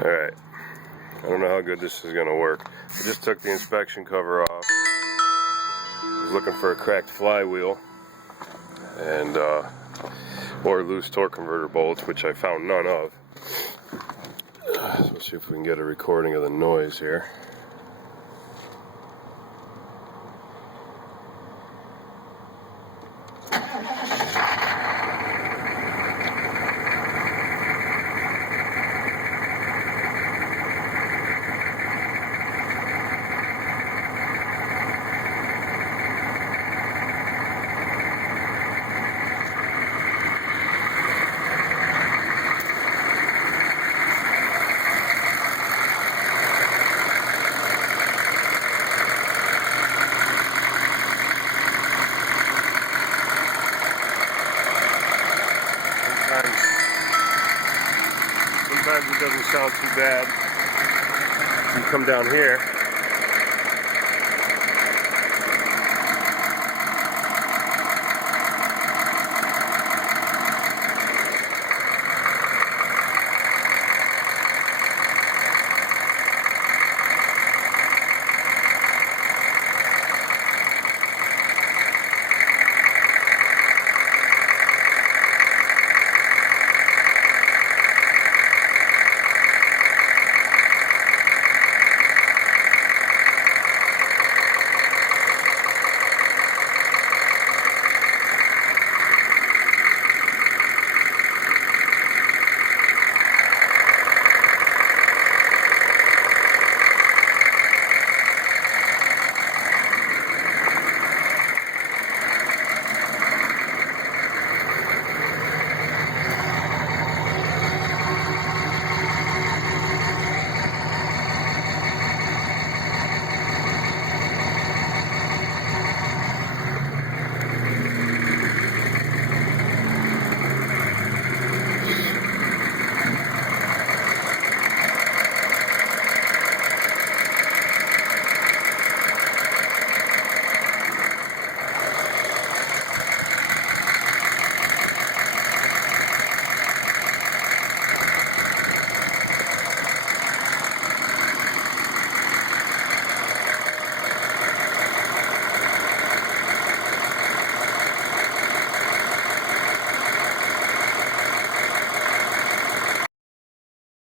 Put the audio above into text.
Alright, I don't know how good this is going to work. I just took the inspection cover off. I was looking for a cracked flywheel and or loose torque converter bolts, which I found none of. So let's see if we can get a recording of the noise here. Sometimes it doesn't sound too bad. You come down here.